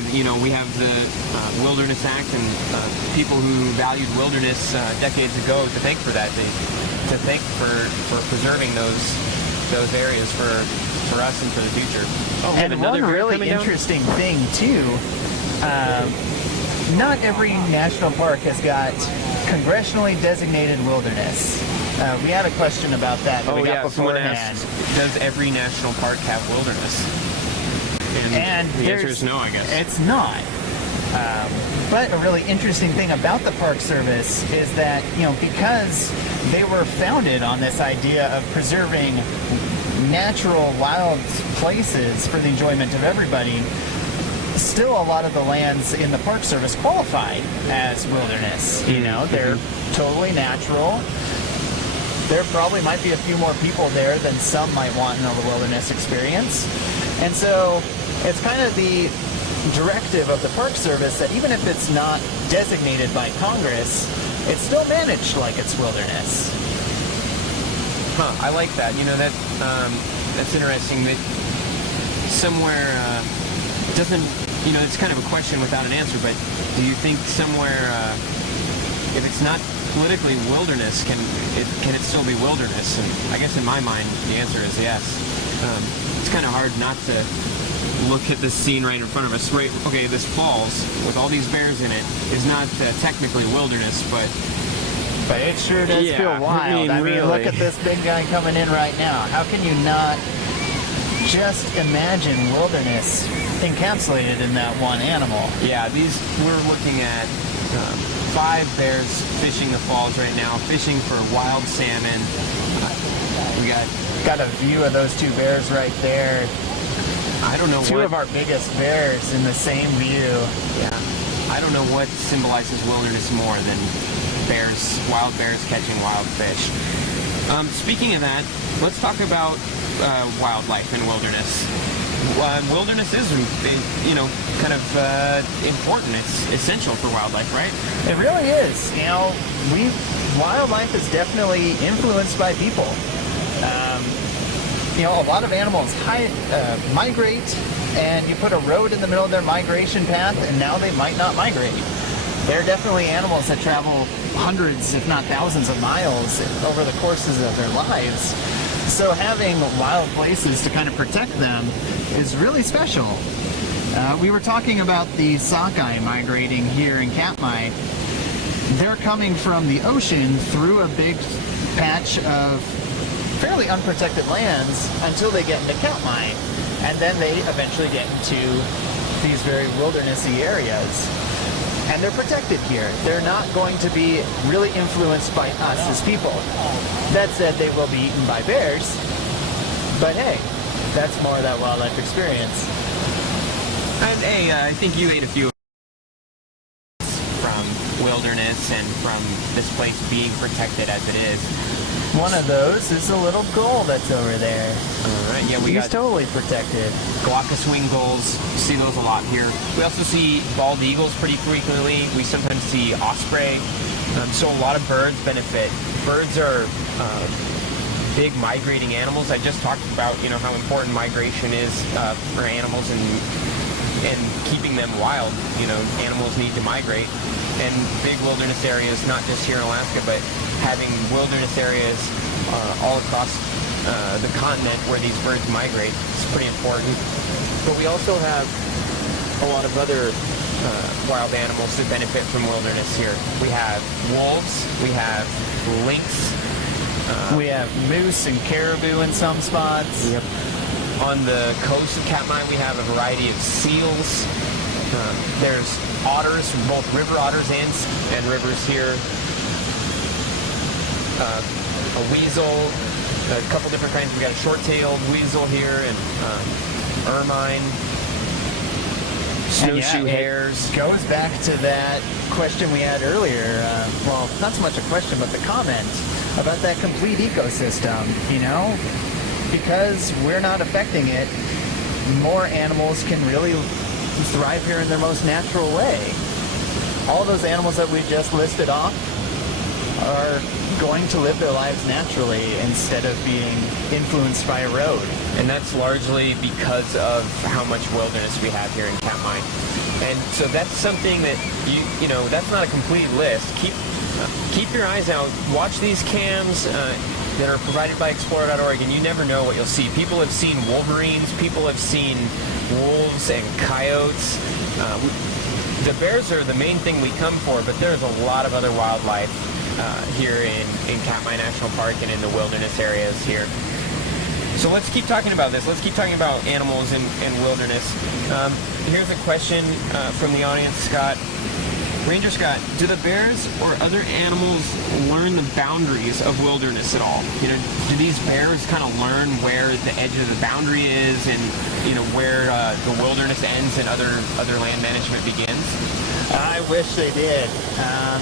hey, we have the Wilderness Act and people who valued wilderness decades ago to thank for that. To thank for preserving those areas for us and for the future. Oh, and one really interesting thing too. Not every national park has got congressionally designated wilderness. We had a question about that we got beforehand. Does every national park have wilderness? And the answer is no, I guess. It's not. But a really interesting thing about the Park Service is that, because they were founded on this idea of preserving natural wild places for the enjoyment of everybody, still a lot of the lands in the Park Service qualify as wilderness. They're totally natural. There probably might be a few more people there than some might want in a wilderness experience. And so it's kind of the directive of the Park Service that even if it's not designated by Congress, it's still managed like it's wilderness. I like that. That's interesting. That somewhere it doesn't. It's kind of a question without an answer. But do you think somewhere, if it's not politically wilderness, can it still be wilderness? And I guess in my mind, the answer is yes. It's kind of hard not to look at this scene right in front of us. Right? Okay, this falls with all these bears in it is not technically wilderness, but it sure does feel wild. I mean, look at this big guy coming in right now. How can you not just imagine wilderness encapsulated in that one animal? Yeah, we're looking at 5 bears fishing the falls right now, fishing for wild salmon. We got a view of those 2 bears right there. I don't know 2 of our biggest bears in the same view. Yeah. I don't know what symbolizes wilderness more than wild bears catching wild fish. Speaking of that, let's talk about wildlife in wilderness. Wilderness is, kind of important. It's essential for wildlife, right? It really is. Wildlife is definitely influenced by people. A lot of animals migrate, and you put a road in the middle of their migration path, and now they might not migrate. There are definitely animals that travel hundreds, if not thousands of miles over the courses of their lives. So having wild places to kind of protect them is really special. We were talking about the sockeye migrating here in Katmai. They're coming from the ocean through a big patch of fairly unprotected lands until they get into Katmai, and then they eventually get into these very wildernessy areas. And they're protected here. They're not going to be really influenced by us as people. That said, they will be eaten by bears, but hey, that's more of that wildlife experience. And hey, I think you ate a few from wilderness and from this place being protected as it is. One of those is a little gull that's over there. All right, yeah, He's totally protected. Glaucous wing gulls, see those a lot here. We also see bald eagles pretty frequently. We sometimes see osprey. So a lot of birds benefit. Birds are big migrating animals. I just talked about how important migration is for animals and keeping them wild. Animals need to migrate. And big wilderness areas, not just here in Alaska, but having wilderness areas all across the continent where these birds migrate is pretty important. But we also have a lot of other wild animals that benefit from wilderness here. We have wolves, we have lynx. We have moose and caribou in some spots. Yep. On the coast of Katmai, we have a variety of seals. There's otters, both river otters and rivers here. A weasel, a couple different kinds. We got a short-tailed weasel here and ermine, snowshoe hares. It goes back to that question we had earlier. Well, not so much a question, but the comment about that complete ecosystem. Because we're not affecting it, more animals can really thrive here in their most natural way. All those animals that we just listed off are going to live their lives naturally instead of being influenced by a road. And that's largely because of how much wilderness we have here in Katmai. And so that's something that you know, that's not a complete list. Keep your eyes out. Watch these cams that are provided by Explore.org, and you never know what you'll see. People have seen wolverines. People have seen wolves and coyotes. The bears are the main thing we come for, but there's a lot of other wildlife here in Katmai National Park and in the wilderness areas here. So let's keep talking about this. Let's keep talking about animals and wilderness. Here's a question from the audience, Scott. Ranger Scott, do the bears or other animals learn the boundaries of wilderness at all? You know, do these bears kind of learn where the edge of the boundary is, and you know where the wilderness ends and other land management begins? I wish they did.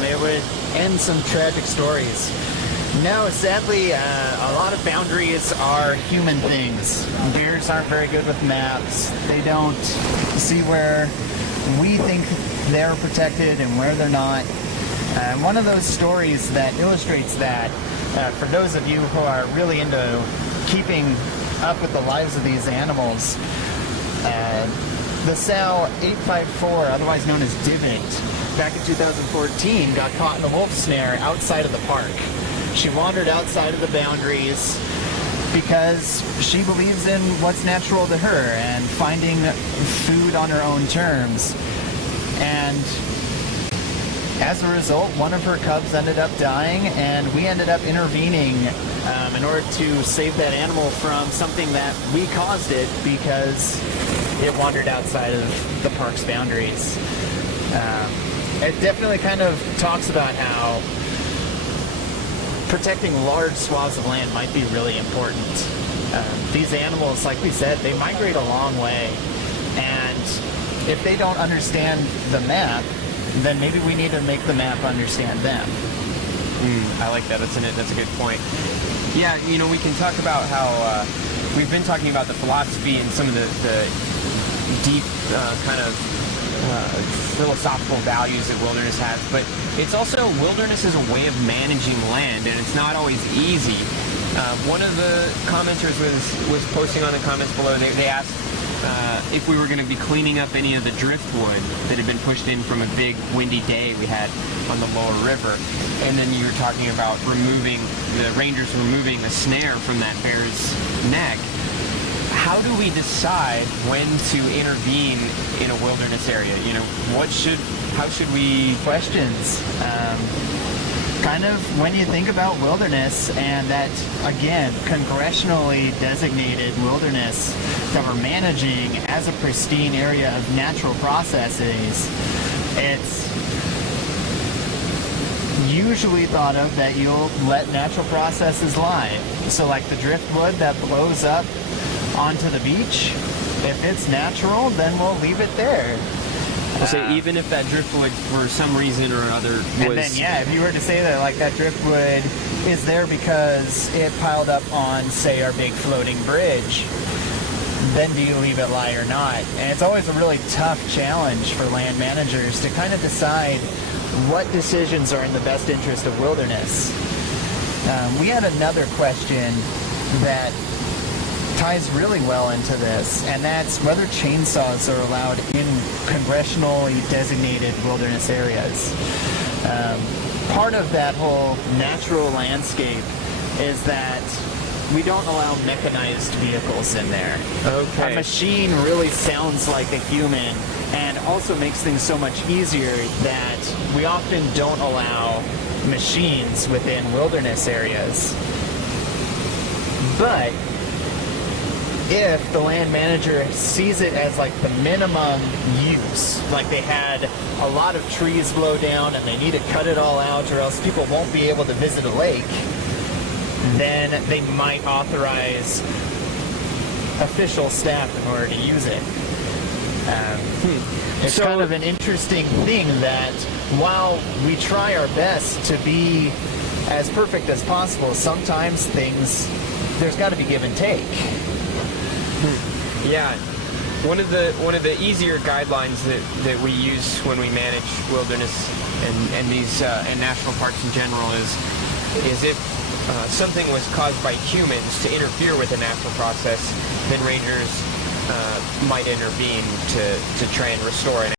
It would end some tragic stories. No, sadly, a lot of boundaries are human things. Bears aren't very good with maps. They don't see where we think they're protected and where they're not. One of those stories that illustrates that, for those of you who are really into keeping up with the lives of these animals, the sow 854, otherwise known as Divot, back in 2014 got caught in a wolf snare outside of the park. She wandered outside of the boundaries because she believes in what's natural to her and finding food on her own terms. And as a result, one of her cubs ended up dying, and we ended up intervening in order to save that animal from something that we caused it because it wandered outside of the park's boundaries. It definitely kind of talks about how protecting large swaths of land might be really important. These animals, like we said, they migrate a long way, and if they don't understand the map, then maybe we need to make the map understand them. I like that. That's a good point. Yeah, you know, we can talk about how we've been talking about the philosophy and some of the deep kind of philosophical values that wilderness has, but it's also, wilderness is a way of managing land, and it's not always easy. One of the commenters was posting on the comments below. They asked if we were going to be cleaning up any of the driftwood that had been pushed in from a big windy day we had on the lower river. And then you were talking about the rangers removing the snare from that bear's neck. How do we decide when to intervene in a wilderness area? You know, how should we... Questions. Kind of when you think about wilderness and that, again, congressionally designated wilderness that we're managing as a pristine area of natural processes, it's usually thought of that you'll let natural processes lie. So like the driftwood that blows up onto the beach, if it's natural, then we'll leave it there. So even if that driftwood for some reason or other was... And then, yeah, if you were to say that, like, that driftwood is there because it piled up on, say, our big floating bridge, then do you leave it lie or not? And it's always a really tough challenge for land managers to kind of decide what decisions are in the best interest of wilderness. We had another question that ties really well into this, and that's whether chainsaws are allowed in congressionally designated wilderness areas. Part of that whole natural landscape is that we don't allow mechanized vehicles in there. Okay. A machine really sounds like a human, and also makes things so much easier that we often don't allow machines within wilderness areas. But if the land manager sees it as like the minimum use, like they had a lot of trees blow down and they need to cut it all out or else people won't be able to visit a lake, then they might authorize official staff in order to use it. It's kind of an interesting thing that while we try our best to be as perfect as possible, sometimes there's got to be give and take. Yeah, one of the easier guidelines that we use when we manage wilderness and these and national parks in general is if something was caused by humans to interfere with a natural process, then rangers might intervene to try and restore it.